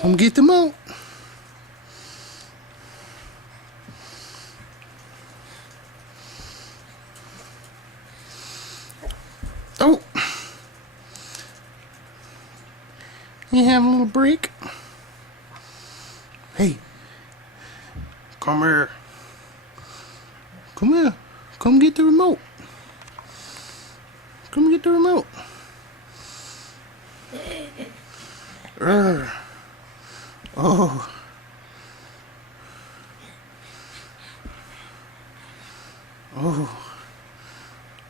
Come get the remote. Oh. You have a little break? Hey. Come here. Come here. Come get the remote. Come get the remote. Oh. Oh.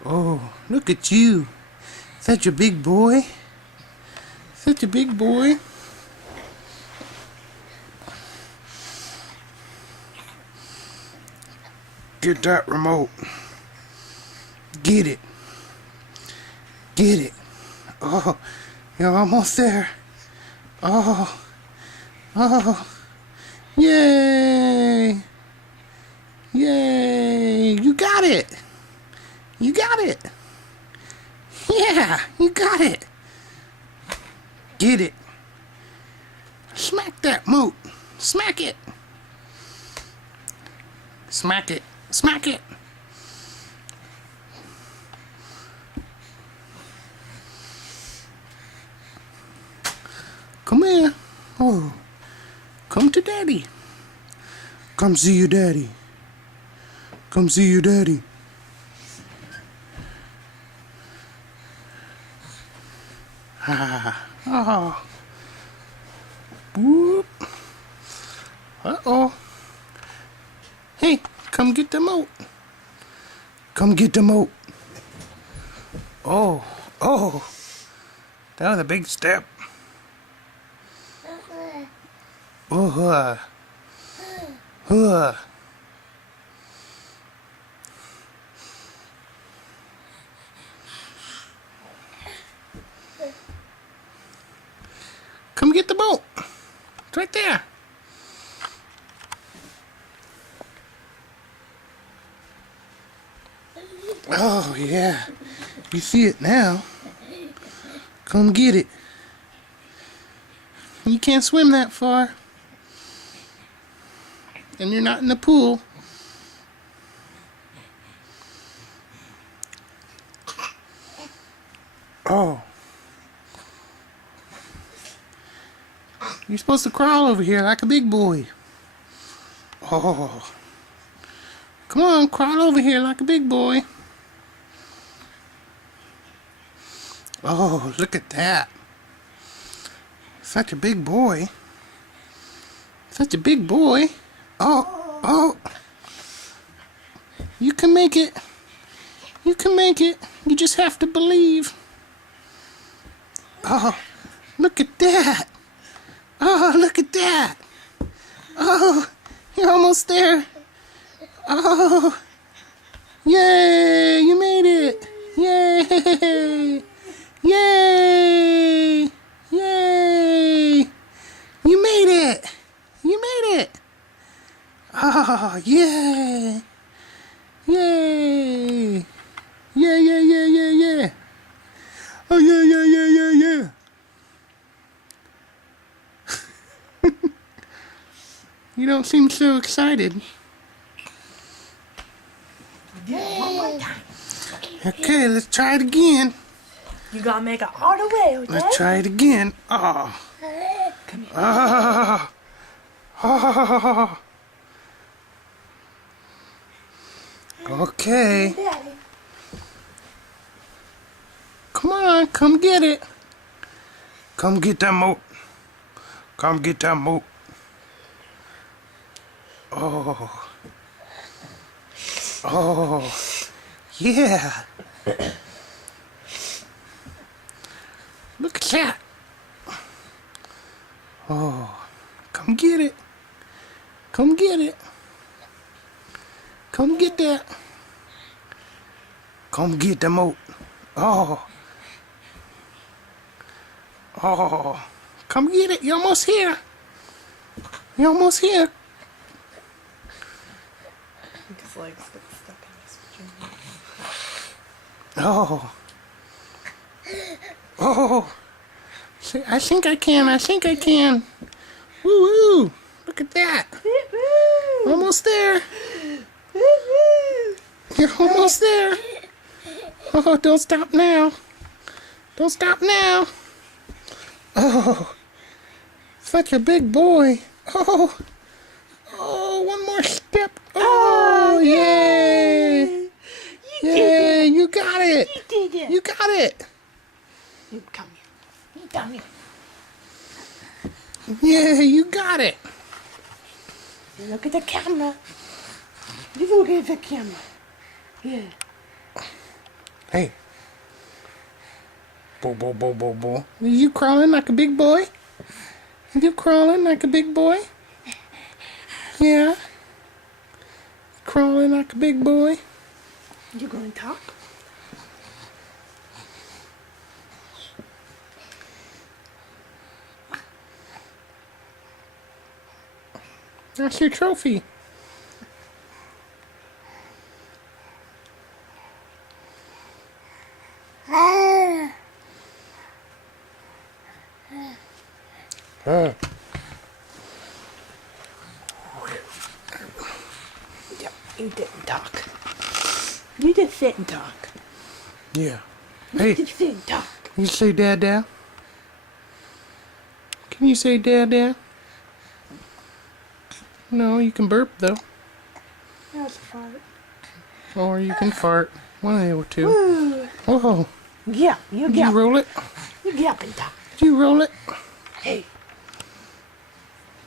Oh. Look at you. Such a big boy. Such a big boy. Get that remote. Get it. Get it. Oh, you're almost there. Oh. Oh. Yay. Yay. You got it. You got it. Yeah, you got it. Get it. Smack that moat. Smack it. Smack it. Smack it. Come here. Oh. Come to daddy. Come see your daddy. Come see your daddy. Ah. Oh. Whoop. Uh-oh. Hey, come get the moat. Come get the moat. Oh. Oh. That was a big step. Oh. Come get the boat. It's right there. Oh, yeah. You see it now. Come get it. You can't swim that far. And you're not in the pool. Oh. You're supposed to crawl over here like a big boy. Oh. Come on, crawl over here like a big boy. Oh, look at that. Such a big boy. Such a big boy. Oh, oh. You can make it. You can make it. You just have to believe. Oh, look at that. Oh, look at that. Oh, you're almost there. Oh, yay, you made it. Yay. Yay. Yay. You made it. You made it. Oh, yay. Yay. Yeah, yeah, yeah, yeah, yeah. Oh, yeah, yeah, yeah, yeah, yeah. You don't seem so excited. One more time. Okay, let's try it again. You gotta make it all the way, okay? Let's try it again. Oh. Come here. Oh. Oh. Okay. Daddy. Come on, come get it. Come get that moat. Come get that moat. Oh. Oh. Yeah. Look at that. Oh. Come get it. Come get it. Come get that. Come get the moat. Oh. Oh. Come get it. You're almost here. You're almost here. His legs get stuck in this string. Oh. Oh. See, I think I can. I think I can. Woo woo! Look at that. Almost there. You're almost there. Oh, don't stop now. Don't stop now. Oh, such a big boy. Oh, oh, one more step. Oh, yay. Yay, you got it. You did it. You got it. You come here. You come here. Yeah, you got it. Look at the camera. You look at the camera. Yeah. Hey. Bo, bo, bo, bo, bo. You crawling like a big boy? You crawling like a big boy? Yeah. Crawling like a big boy? You gonna talk? That's your trophy. Yeah, you didn't talk. You just sit and talk. Yeah. You Hey, just sit and talk. you say dad? Can you say dad? No, you can burp though. That's fart. Or you can fart. One of the two. Ooh. Whoa. Yeah, you Did get you roll it? You get up and talk. Did you roll it? Hey.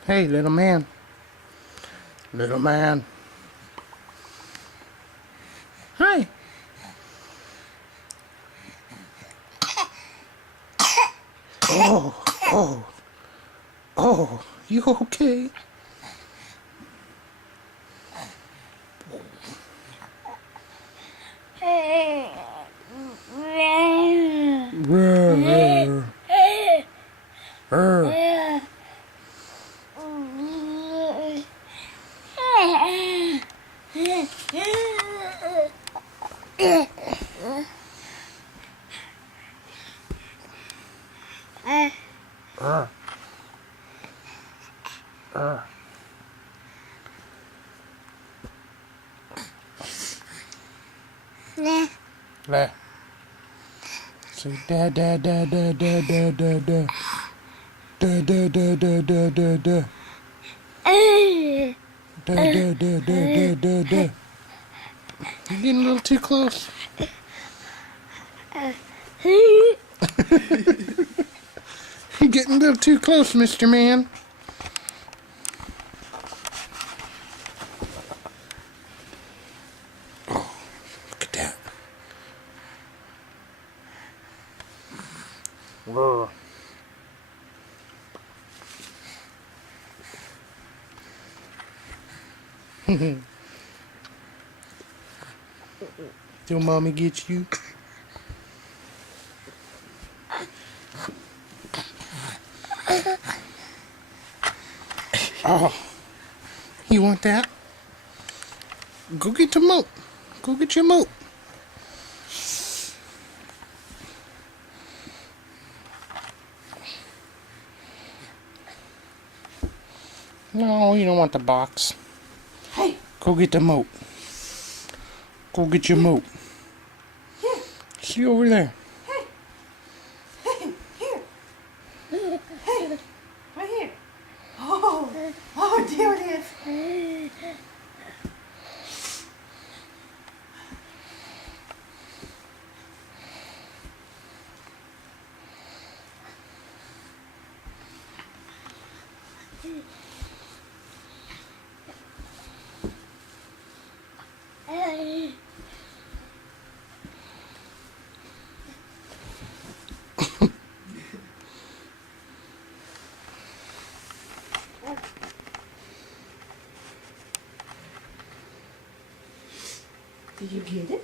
Hey, little man. Little man. Hi. Oh, you okay? Rrr, rrr. There. Say da da da da da da da da. Da da da da da da da. Da da da da da da da. You're getting a little too close. You're getting a little too close, Mr. Man. Oh, look at that. Whoa. Your mommy get you? Oh, you want that? Go get the moat. Go get your moat. No, you don't want the box. Hey. Go get the moat. Go get your moat. Here. See over there. Hey. Hey. Here. Hey. Right here. Oh. Oh, there it is. Did you get it?